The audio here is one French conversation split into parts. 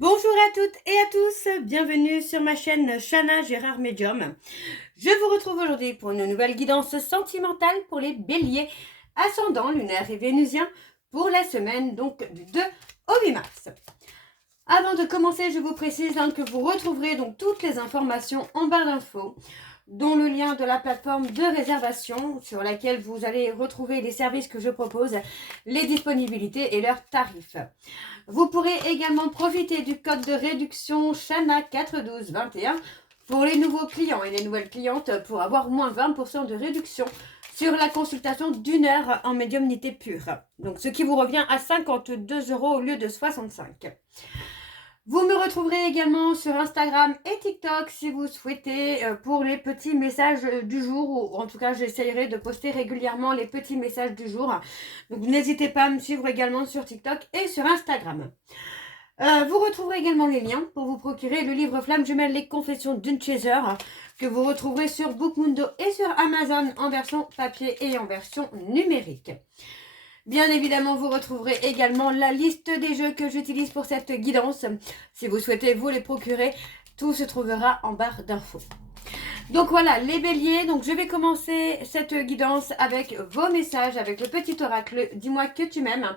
Bonjour à toutes et à tous, bienvenue sur ma chaîne Chana Gérard Medium. Je vous retrouve aujourd'hui pour une nouvelle guidance sentimentale pour les béliers, ascendant lunaire et vénusien pour la semaine donc du 2 au 8 mars. Avant de commencer, je vous précise que vous retrouverez donc toutes les informations en barre d'infos, dont le lien de la plateforme de réservation sur laquelle vous allez retrouver les services que je propose, les disponibilités et leurs tarifs. Vous pourrez également profiter du code de réduction Chana 41221 pour les nouveaux clients et les nouvelles clientes pour avoir moins 20% de réduction sur la consultation d'1 heure en médiumnité pure. Donc ce qui vous revient à 52 € au lieu de 65. Vous me retrouverez également sur Instagram et TikTok si vous souhaitez pour les petits messages du jour, ou en tout cas j'essayerai de poster régulièrement les petits messages du jour. Donc n'hésitez pas à me suivre également sur TikTok et sur Instagram. Vous retrouverez également les liens pour vous procurer le livre Flamme Jumelle, les confessions d'une chaser, que vous retrouverez sur Bookmundo et sur Amazon en version papier et en version numérique. Bien évidemment, vous retrouverez également la liste des jeux que j'utilise pour cette guidance. Si vous souhaitez vous les procurer, tout se trouvera en barre d'infos. Donc voilà, les béliers, donc je vais commencer cette guidance avec vos messages, avec le petit oracle « Dis-moi que tu m'aimes ».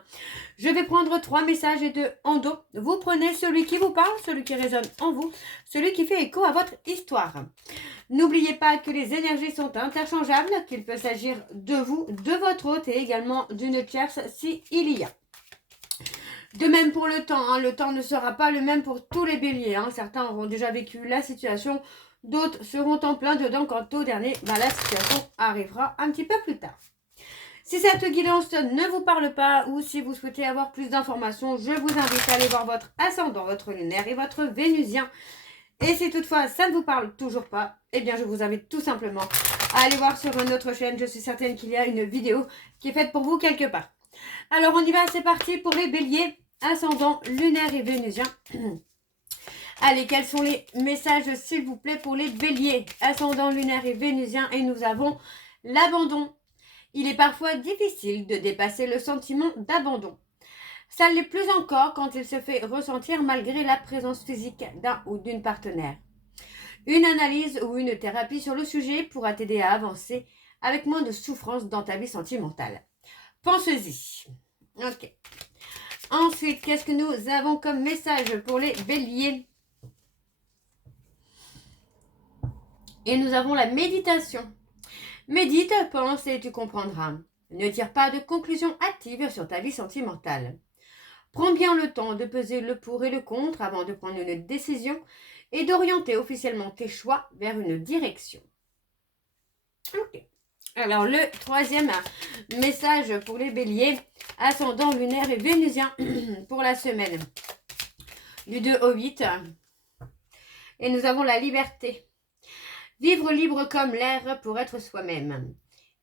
Je vais prendre 3 messages et 2 en dos. Vous prenez celui qui vous parle, celui qui résonne en vous, celui qui fait écho à votre histoire. N'oubliez pas que les énergies sont interchangeables, qu'il peut s'agir de vous, de votre hôte et également d'une tierce s'il y a. De même pour le temps, le temps ne sera pas le même pour tous les béliers. Certains auront déjà vécu la situation, d'autres seront en plein dedans. Quant au dernier, la situation arrivera un petit peu plus tard. Si cette guidance ne vous parle pas ou si vous souhaitez avoir plus d'informations, je vous invite à aller voir votre ascendant, votre lunaire et votre vénusien. Et si toutefois ça ne vous parle toujours pas, eh bien je vous invite tout simplement à aller voir sur notre chaîne. Je suis certaine qu'il y a une vidéo qui est faite pour vous quelque part. Alors on y va, c'est parti pour les béliers, ascendant, lunaire et vénusien. Allez, quels sont les messages s'il vous plaît pour les béliers, ascendant, lunaire et vénusien? Et nous avons l'abandon. Il est parfois difficile de dépasser le sentiment d'abandon. Ça l'est plus encore quand il se fait ressentir malgré la présence physique d'un ou d'une partenaire. Une analyse ou une thérapie sur le sujet pourra t'aider à avancer avec moins de souffrance dans ta vie sentimentale. Pensez-y. Ok. Ensuite, qu'est-ce que nous avons comme message pour les béliers? Et nous avons la méditation. Médite, pense et tu comprendras. Ne tire pas de conclusions hâtives sur ta vie sentimentale. Prends bien le temps de peser le pour et le contre avant de prendre une décision et d'orienter officiellement tes choix vers une direction. Ok. Alors, le troisième message pour les béliers, ascendant, lunaire et vénusien pour la semaine du 2 au 8. Et nous avons la liberté. Vivre libre comme l'air pour être soi-même.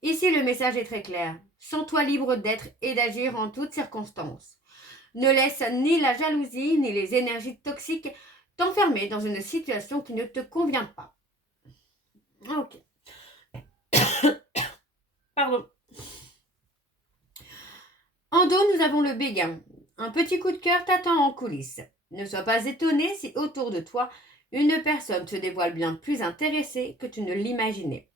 Ici, le message est très clair. Sens-toi libre d'être et d'agir en toutes circonstances. Ne laisse ni la jalousie ni les énergies toxiques t'enfermer dans une situation qui ne te convient pas. Ok. Pardon. En dos, nous avons le béguin. Un petit coup de cœur t'attend en coulisses. Ne sois pas étonné si autour de toi, une personne se dévoile bien plus intéressée que tu ne l'imaginais.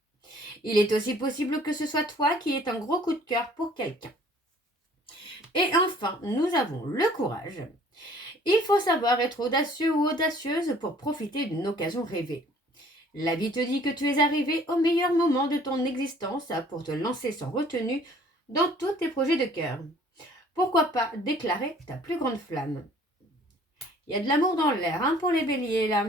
Il est aussi possible que ce soit toi qui aies un gros coup de cœur pour quelqu'un. Et enfin, nous avons le courage. Il faut savoir être audacieux ou audacieuse pour profiter d'une occasion rêvée. La vie te dit que tu es arrivé au meilleur moment de ton existence pour te lancer sans retenue dans tous tes projets de cœur. Pourquoi pas déclarer ta plus grande flamme? Il y a de l'amour dans l'air pour les béliers là.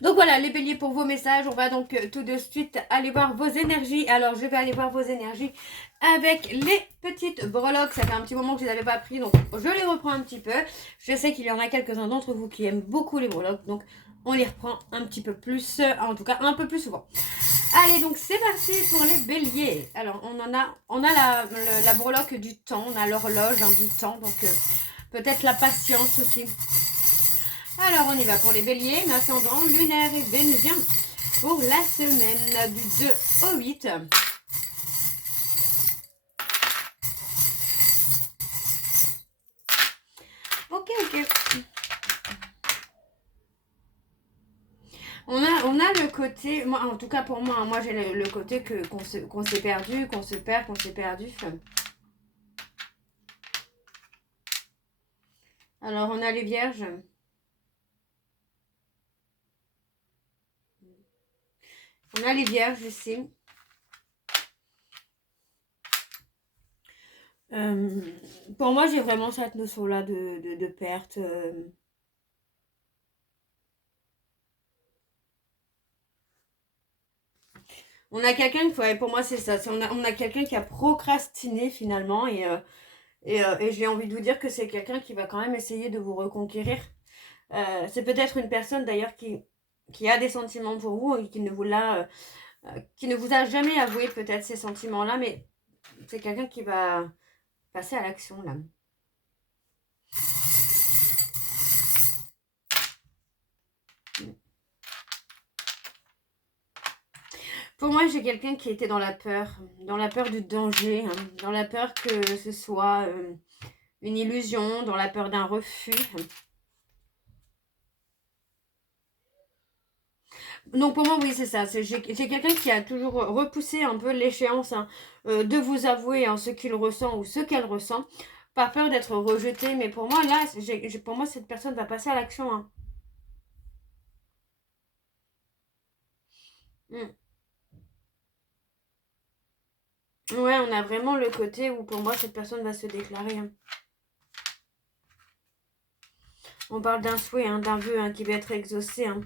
Donc voilà les béliers pour vos messages. On va donc tout de suite aller voir vos énergies. Alors je vais aller voir vos énergies avec les petites breloques. Ça fait un petit moment que je ne les avais pas pris, donc je les reprends un petit peu. Je sais qu'il y en a quelques-uns d'entre vous qui aiment beaucoup les breloques, donc on les reprend un petit peu plus, en tout cas un peu plus souvent. Allez, donc c'est parti pour les béliers. Alors on a la breloque du temps, on a l'horloge du temps, donc peut-être la patience aussi. Alors on y va pour les béliers, ascendant, lunaire et vénusien pour la semaine du 2 au 8. Ok, Ok, ok. On a le côté, moi, en tout cas pour moi, hein, moi j'ai le côté qu'on s'est perdu, qu'on se perd, qu'on s'est perdu. Alors on a les vierges. On a les vierges ici. Pour moi, j'ai vraiment cette notion-là de perte. On a quelqu'un, ouais, pour moi c'est ça, on a quelqu'un qui a procrastiné finalement et j'ai envie de vous dire que c'est quelqu'un qui va quand même essayer de vous reconquérir. C'est peut-être une personne d'ailleurs qui a des sentiments pour vous et qui ne vous a jamais avoué peut-être ces sentiments-là, mais c'est quelqu'un qui va passer à l'action là. Pour moi, j'ai quelqu'un qui était dans la peur du danger, hein, dans la peur que ce soit une illusion, dans la peur d'un refus. Donc pour moi, oui, c'est ça. J'ai quelqu'un qui a toujours repoussé un peu l'échéance hein, de vous avouer hein, ce qu'il ressent ou ce qu'elle ressent, par peur d'être rejeté. Mais pour moi, là, pour moi, cette personne va passer à l'action. Hein. Mm. Ouais, on a vraiment le côté où pour moi, cette personne va se déclarer. Hein. On parle d'un souhait, hein, d'un vœu hein, qui va être exaucé. Hein.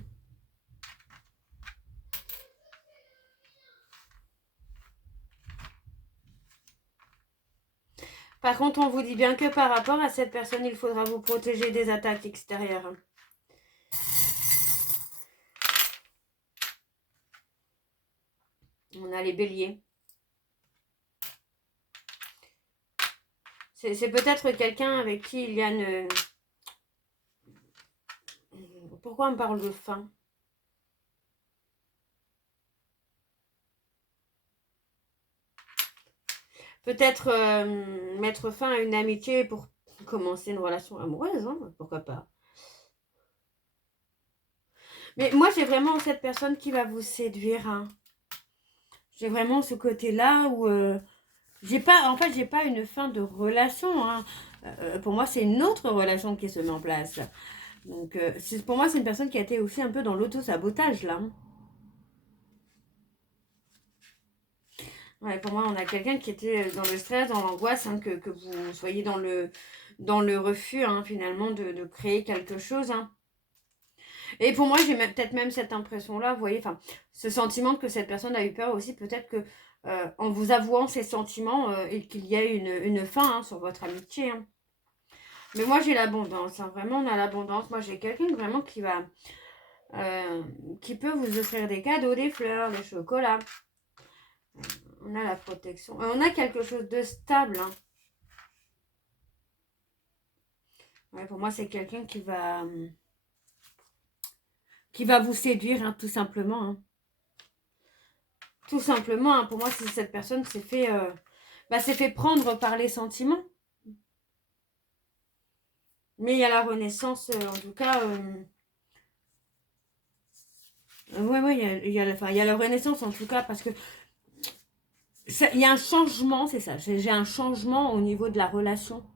Par contre, on vous dit bien que par rapport à cette personne, il faudra vous protéger des attaques extérieures. Hein. On a les béliers. C'est peut-être quelqu'un avec qui il y a une... Pourquoi on parle de fin? Peut-être mettre fin à une amitié pour commencer une relation amoureuse, hein, pourquoi pas. Mais moi, j'ai vraiment cette personne qui va vous séduire. Hein. J'ai vraiment ce côté-là où j'ai pas une fin de relation. Hein. Pour moi, c'est une autre relation qui se met en place. Donc, pour moi, c'est une personne qui a été aussi un peu dans l'auto-sabotage, là. Hein. Ouais, pour moi, on a quelqu'un qui était dans le stress, dans l'angoisse, hein, que vous soyez dans le refus, hein, finalement, de créer quelque chose. Hein. Et pour moi, j'ai peut-être même cette impression-là, vous voyez, enfin, ce sentiment que cette personne a eu peur aussi, peut-être que en vous avouant ses sentiments, et qu'il y a une fin hein, sur votre amitié. Hein. Mais moi, j'ai l'abondance, hein, vraiment, on a l'abondance. Moi, j'ai quelqu'un vraiment qui peut vous offrir des cadeaux, des fleurs, des chocolats. On a la protection. On a quelque chose de stable. Hein. Ouais, pour moi, c'est quelqu'un qui va vous séduire, hein, tout simplement. Hein. Tout simplement, hein, pour moi, si cette personne s'est fait prendre par les sentiments. Mais il y a la renaissance, en tout cas. Ouais, il y a la renaissance, en tout cas, parce que il y a un changement, c'est ça. J'ai un changement au niveau de la relation.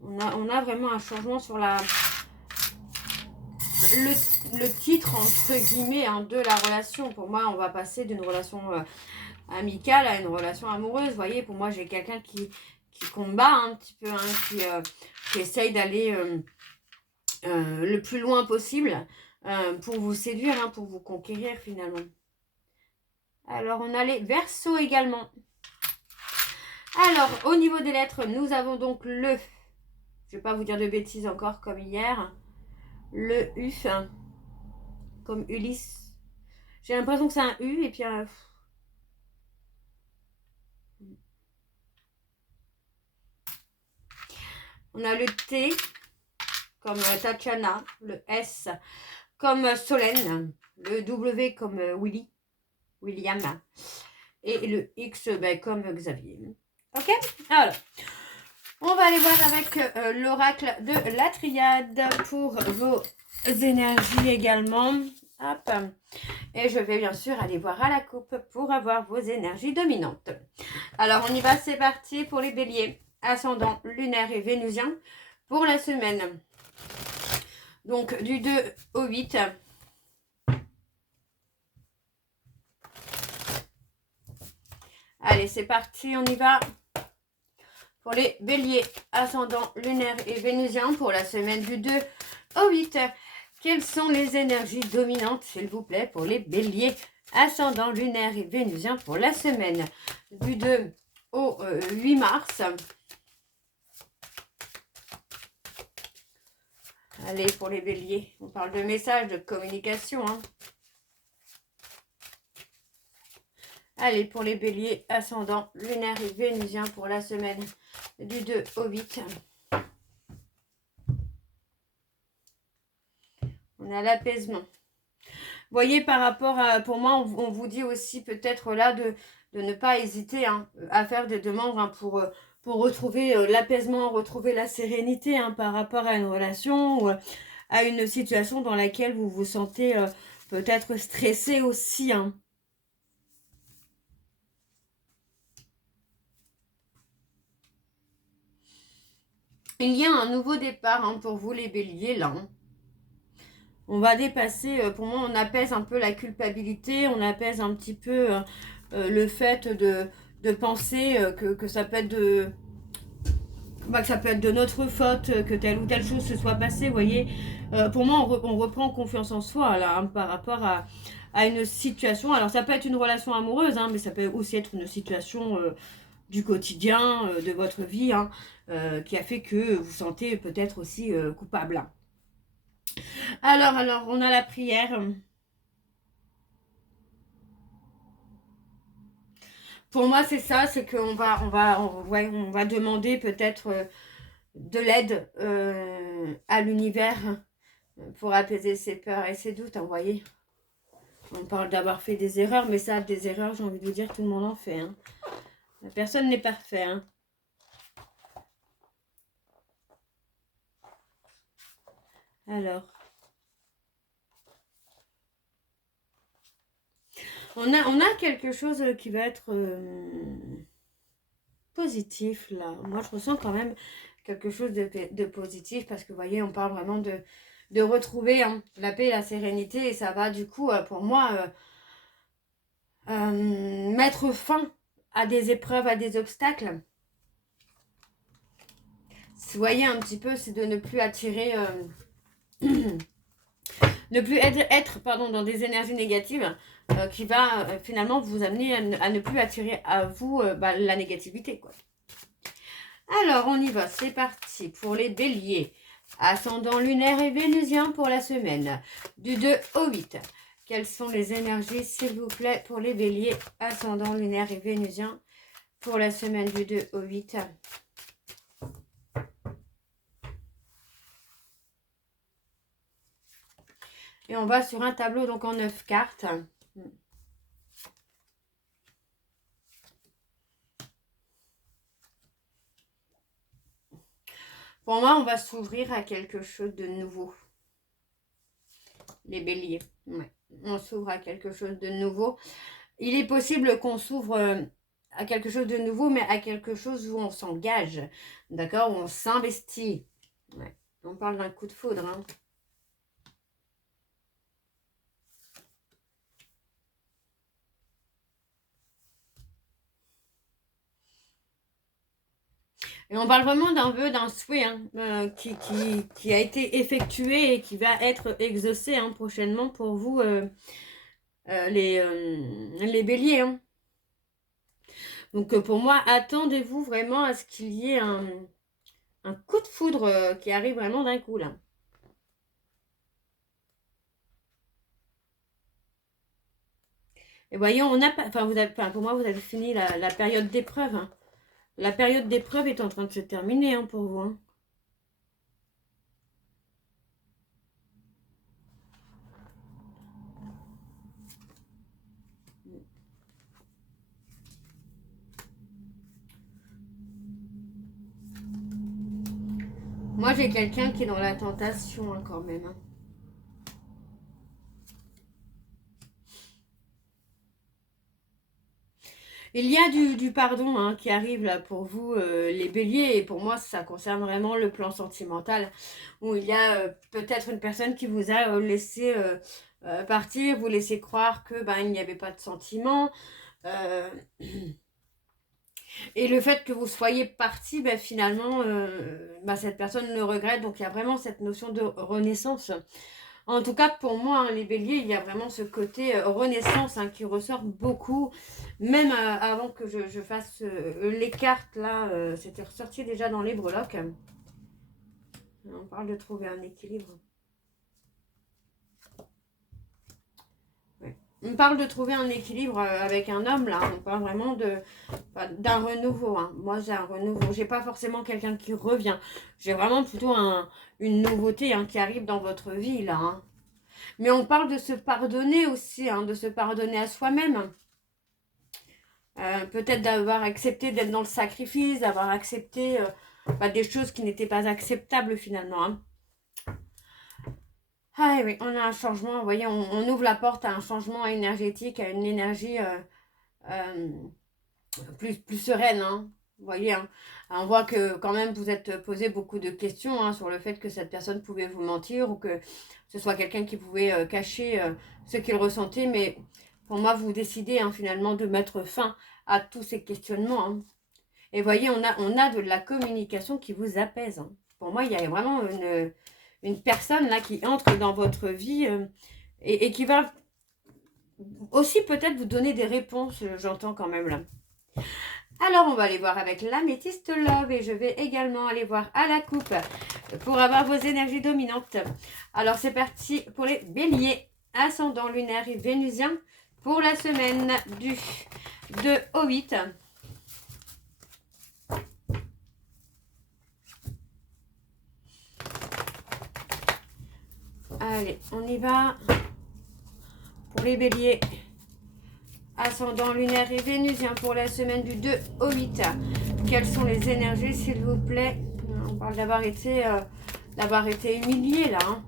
On a vraiment un changement sur le titre, entre guillemets, hein, de la relation. Pour moi, on va passer d'une relation amicale à une relation amoureuse. Vous voyez, pour moi, j'ai quelqu'un qui combat un petit peu, hein, qui essaye d'aller le plus loin possible pour vous séduire, hein, pour vous conquérir finalement. Alors, on a les Verseaux également. Alors, au niveau des lettres, nous avons donc le... Je ne vais pas vous dire de bêtises encore comme hier. Le U, hein, comme Ulysse. J'ai l'impression que c'est un U et puis un... On a le T comme Tatiana, le S comme Solène, le W comme William, et le X comme Xavier. Ok. Alors, On va aller voir avec l'oracle de la triade pour vos énergies également. Hop. Et je vais bien sûr aller voir à la coupe pour avoir vos énergies dominantes. Alors on y va, c'est parti pour les béliers, ascendant lunaire et vénusien pour la semaine. Donc du 2 au 8. Allez, c'est parti, on y va. Pour les béliers, ascendant lunaire et vénusien pour la semaine du 2 au 8. Quelles sont les énergies dominantes, s'il vous plaît, pour les béliers, ascendant lunaire et vénusien pour la semaine du 2 au 8 mars. Allez, pour les béliers, on parle de messages, de communication. Hein. Allez, pour les béliers, ascendant lunaire et vénusien pour la semaine du 2 au 8. On a l'apaisement. Voyez, par rapport à, pour moi, on vous dit aussi peut-être là de ne pas hésiter hein, à faire des demandes hein, pour retrouver l'apaisement, retrouver la sérénité hein, par rapport à une relation ou à une situation dans laquelle vous vous sentez peut-être stressé aussi. Hein. Il y a un nouveau départ hein, pour vous les béliers là. Hein. On va dépasser, pour moi on apaise un peu la culpabilité, on apaise un petit peu le fait de penser que ça peut être que ça peut être de notre faute, que telle ou telle chose se soit passée, vous voyez. Pour moi on reprend confiance en soi là, hein, par rapport à une situation. Alors ça peut être une relation amoureuse, hein, mais ça peut aussi être une situation du quotidien, de votre vie, hein, qui a fait que vous sentez peut-être aussi coupable. Hein. Alors, on a la prière. Pour moi, c'est ça, c'est qu'on on va demander peut-être de l'aide à l'univers pour apaiser ses peurs et ses doutes, hein, vous voyez. On parle d'avoir fait des erreurs, mais ça, des erreurs, j'ai envie de vous dire, tout le monde en fait. Hein. Personne n'est parfait. Hein. Alors... On a quelque chose qui va être positif là. Moi, je ressens quand même quelque chose de positif parce que vous voyez, on parle vraiment de retrouver hein, la paix et la sérénité et ça va du coup, pour moi, mettre fin à des épreuves, à des obstacles. Vous voyez un petit peu, c'est de ne plus attirer... ne plus être pardon, dans des énergies négatives qui va finalement vous amener à ne plus attirer à vous la négativité. Quoi. Alors, on y va, c'est parti pour les béliers. Ascendant lunaire et vénusien pour la semaine du 2 au 8. Quelles sont les énergies, s'il vous plaît, pour les béliers, ascendant lunaire et vénusien pour la semaine du 2 au 8. Et on va sur un tableau donc en 9 cartes. Pour moi, on va s'ouvrir à quelque chose de nouveau. Les béliers. Ouais. On s'ouvre à quelque chose de nouveau. Il est possible qu'on s'ouvre à quelque chose de nouveau, mais à quelque chose où on s'engage. D'accord? Où on s'investit. Ouais. On parle d'un coup de foudre. Hein. Et on parle vraiment d'un vœu, d'un souhait hein, qui a été effectué et qui va être exaucé hein, prochainement pour vous, les béliers. Hein. Donc pour moi, attendez-vous vraiment à ce qu'il y ait un coup de foudre qui arrive vraiment d'un coup là. Et voyons, on a pas, enfin, pour moi, vous avez fini la période d'épreuve. Hein. La période d'épreuve est en train de se terminer hein, pour vous. Hein. Moi, j'ai quelqu'un qui est dans la tentation hein, quand même. Hein. Il y a du pardon hein, qui arrive là pour vous, les béliers, et pour moi, ça concerne vraiment le plan sentimental, où il y a peut-être une personne qui vous a laissé partir, vous laisser croire que ben, il n'y avait pas de sentiments. euh, et le fait que vous soyez parti, ben, finalement, ben, cette personne le regrette, donc il y a vraiment cette notion de renaissance. En tout cas, pour moi, hein, les béliers, il y a vraiment ce côté renaissance hein, qui ressort beaucoup. Même avant que je fasse les cartes, là, c'était ressorti déjà dans les breloques. On parle de trouver un équilibre. Ouais. On parle de trouver un équilibre avec un homme, là. On parle vraiment d'un renouveau. Hein. Moi, j'ai un renouveau. J'ai pas forcément quelqu'un qui revient. J'ai vraiment plutôt une nouveauté hein, qui arrive dans votre vie, là. Hein. Mais on parle de se pardonner aussi, hein, de se pardonner à soi-même. Peut-être d'avoir accepté d'être dans le sacrifice, d'avoir accepté des choses qui n'étaient pas acceptables finalement. Hein. Ah oui, on a un changement, vous voyez, on ouvre la porte à un changement énergétique, à une énergie euh, plus sereine. Hein. Vous voyez, hein. On voit que quand même vous êtes posé beaucoup de questions hein, sur le fait que cette personne pouvait vous mentir ou que ce soit quelqu'un qui pouvait cacher ce qu'il ressentait. Mais pour moi, vous décidez hein, finalement de mettre fin à tous ces questionnements. Hein. Et vous voyez, on a de la communication qui vous apaise. Hein. Pour moi, il y a vraiment une personne là qui entre dans votre vie et qui va aussi peut-être vous donner des réponses, j'entends quand même là. Alors, on va aller voir avec l'améthyste love et je vais également aller voir à la coupe pour avoir vos énergies dominantes. Alors, c'est parti pour les béliers, ascendant lunaire et vénusien pour la semaine du 2 au 8. Allez, on y va pour les béliers. Ascendant lunaire et vénusien pour la semaine du 2 au 8. Quelles sont les énergies, s'il vous plaît? On parle d'avoir été humilié, là. Hein.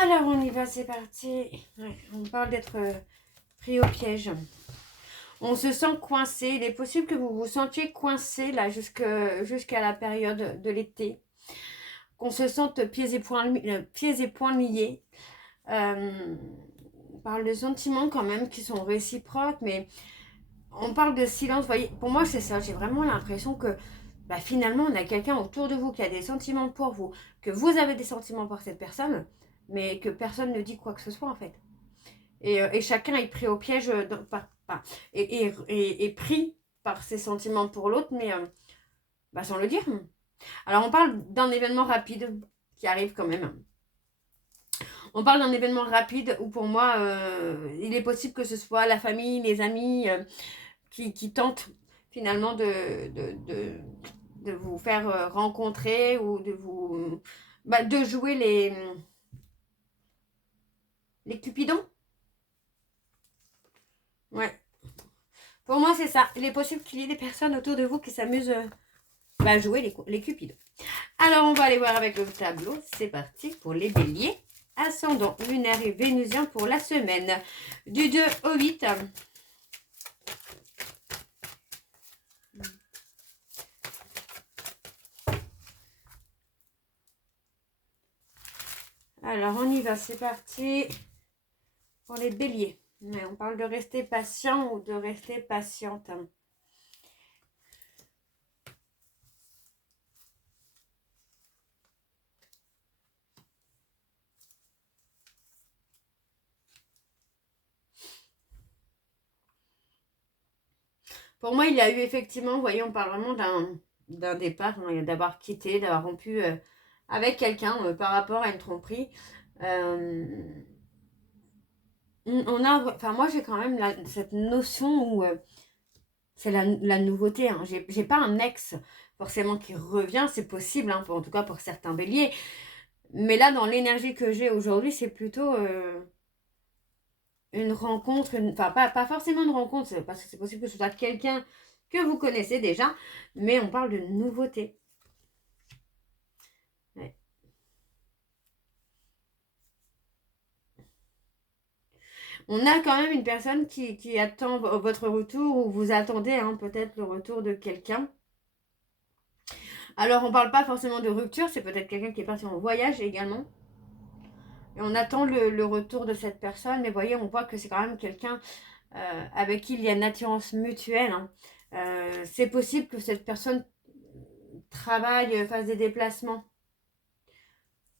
Alors, on y va, c'est parti. Ouais, on parle d'être pris au piège. On se sent coincé. Il est possible que vous vous sentiez coincé, là, jusqu'à la période de l'été. Qu'on se sente pieds et poings liés. On parle de sentiments quand même qui sont réciproques, mais on parle de silence. Vous voyez, pour moi, c'est ça. J'ai vraiment l'impression que finalement, on a quelqu'un autour de vous qui a des sentiments pour vous, que vous avez des sentiments pour cette personne, mais que personne ne dit quoi que ce soit, en fait. Et chacun est pris au piège, est pris par ses sentiments pour l'autre, mais sans le dire. Alors, on parle d'un événement rapide qui arrive quand même. On parle d'un événement rapide où, pour moi, il est possible que ce soit la famille, les amis qui tentent finalement de vous faire rencontrer ou de jouer les cupidons. Ouais. Pour moi, c'est ça. Il est possible qu'il y ait des personnes autour de vous qui s'amusent à jouer les cupidons. Alors, on va aller voir avec le tableau. C'est parti pour les béliers. Ascendant lunaire et vénusien pour la semaine du 2 au 8. Alors, on y va, c'est parti pour les béliers. Ouais, on parle de rester patient ou de rester patiente. Pour moi, il y a eu effectivement, vous voyez, on parle vraiment d'un départ, hein, d'avoir quitté, d'avoir rompu avec quelqu'un par rapport à une tromperie. Moi, j'ai quand même cette notion où c'est la nouveauté. Hein. J'ai pas un ex forcément qui revient, c'est possible, hein, en tout cas pour certains béliers. Mais là, dans l'énergie que j'ai aujourd'hui, c'est plutôt une rencontre, enfin pas forcément une rencontre, parce que c'est possible que ce soit quelqu'un que vous connaissez déjà, mais on parle de nouveauté. Ouais. On a quand même une personne qui attend votre retour, ou vous attendez hein, peut-être le retour de quelqu'un. Alors on parle pas forcément de rupture, c'est peut-être quelqu'un qui est parti en voyage également. Et on attend le retour de cette personne, mais vous voyez, on voit que c'est quand même quelqu'un avec qui il y a une attirance mutuelle. Hein. C'est possible que cette personne travaille, fasse des déplacements.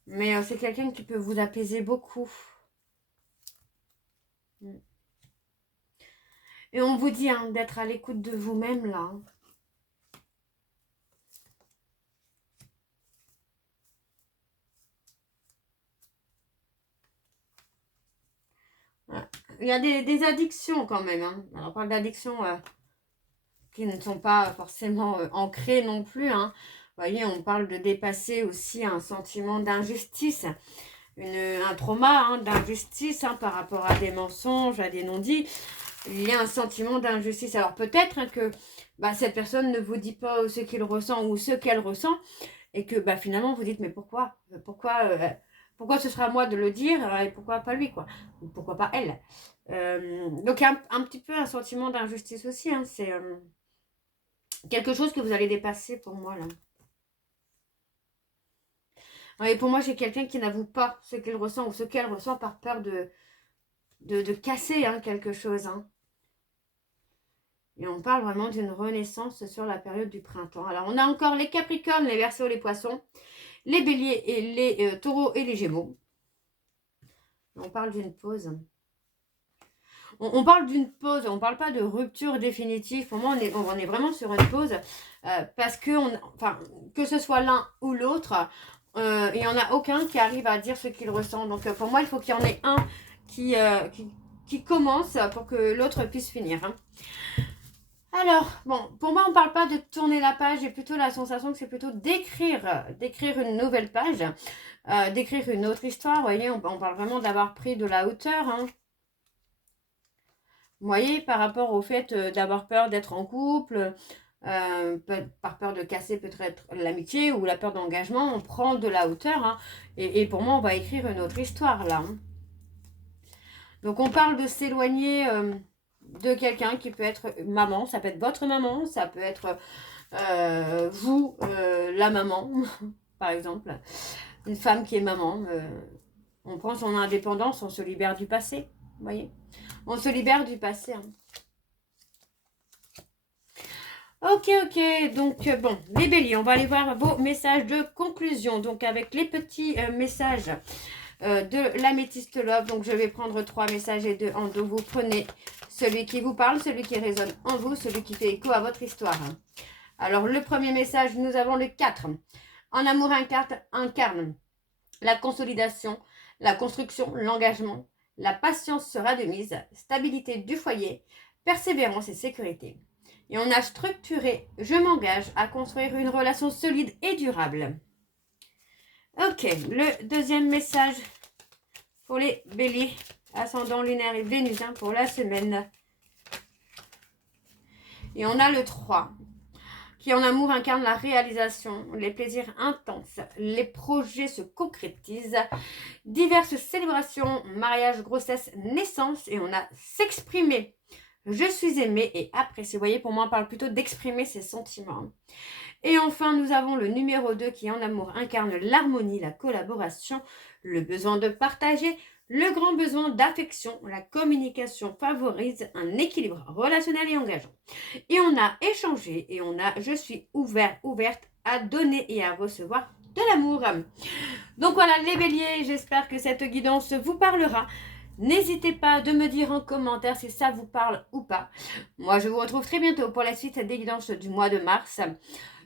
Mais c'est quelqu'un qui peut vous apaiser beaucoup. Et on vous dit hein, d'être à l'écoute de vous-même là. Il y a des addictions quand même. Hein. Alors, on parle d'addictions qui ne sont pas forcément ancrées non plus. Hein. Vous voyez, on parle de dépasser aussi un sentiment d'injustice, un trauma hein, d'injustice hein, par rapport à des mensonges, à des non-dits. Il y a un sentiment d'injustice. Alors peut-être hein, que cette personne ne vous dit pas ce qu'il ressent ou ce qu'elle ressent et que finalement vous dites mais pourquoi pourquoi ce sera à moi de le dire et pourquoi pas lui quoi, ou pourquoi pas elle. Donc un petit peu un sentiment d'injustice aussi hein, c'est quelque chose que vous allez dépasser pour moi là. Et pour moi j'ai quelqu'un qui n'avoue pas ce qu'il ressent ou ce qu'elle ressent par peur de casser hein, quelque chose hein. Et on parle vraiment d'une renaissance sur la période du printemps. Alors on a encore les Capricornes, les Verseaux, les Poissons, les Béliers et les Taureaux et les Gémeaux. On parle d'une pause. On parle d'une pause, on ne parle pas de rupture définitive. Pour moi, on est vraiment sur une pause parce que, que ce soit l'un ou l'autre, il n'y en a aucun qui arrive à dire ce qu'il ressent. Donc pour moi, il faut qu'il y en ait un qui commence pour que l'autre puisse finir. Hein. Alors, bon, pour moi, on ne parle pas de tourner la page, j'ai plutôt la sensation que c'est plutôt d'écrire une nouvelle page, d'écrire une autre histoire. Vous voyez, on parle vraiment d'avoir pris de la hauteur. Hein. Vous voyez, par rapport au fait d'avoir peur d'être en couple, par peur de casser peut-être l'amitié ou la peur d'engagement, on prend de la hauteur. Hein, et pour moi, on va écrire une autre histoire là. Hein. Donc, on parle de s'éloigner de quelqu'un qui peut être maman, ça peut être votre maman, ça peut être vous, la maman, par exemple. Une femme qui est maman, on prend son indépendance, on se libère du passé, vous voyez. On se libère du passé. Hein. Ok, donc bon, les béliers, on va aller voir vos messages de conclusion. Donc avec les petits messages de l'améthyste love, donc je vais prendre 3 messages et 2 en 2. Vous prenez celui qui vous parle, celui qui résonne en vous, celui qui fait écho à votre histoire. Alors le premier message, nous avons le 4. En amour incarne la consolidation, la construction, l'engagement. La patience sera de mise, stabilité du foyer, persévérance et sécurité. Et on a structuré, je m'engage à construire une relation solide et durable. Ok, le deuxième message pour les béliers, ascendant lunaire et vénusien pour la semaine. Et on a le 3, qui en amour incarne la réalisation, les plaisirs intenses, les projets se concrétisent, diverses célébrations, mariage, grossesse, naissance, et on a s'exprimer. Je suis aimée et appréciée. Vous voyez, pour moi, on parle plutôt d'exprimer ses sentiments. Et enfin, nous avons le numéro 2 qui, en amour, incarne l'harmonie, la collaboration, le besoin de partager, le grand besoin d'affection. La communication favorise un équilibre relationnel et engageant. Et on a échangé et je suis ouverte à donner et à recevoir de l'amour. Donc voilà, les béliers, j'espère que cette guidance vous parlera. N'hésitez pas de me dire en commentaire si ça vous parle ou pas. Moi, je vous retrouve très bientôt pour la suite des guidances du mois de mars.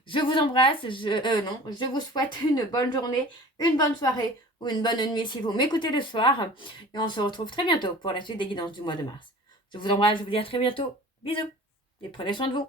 Je vous embrasse, je vous souhaite une bonne journée, une bonne soirée ou une bonne nuit si vous m'écoutez le soir. Et on se retrouve très bientôt pour la suite des guidances du mois de mars. Je vous embrasse, je vous dis à très bientôt. Bisous et prenez soin de vous.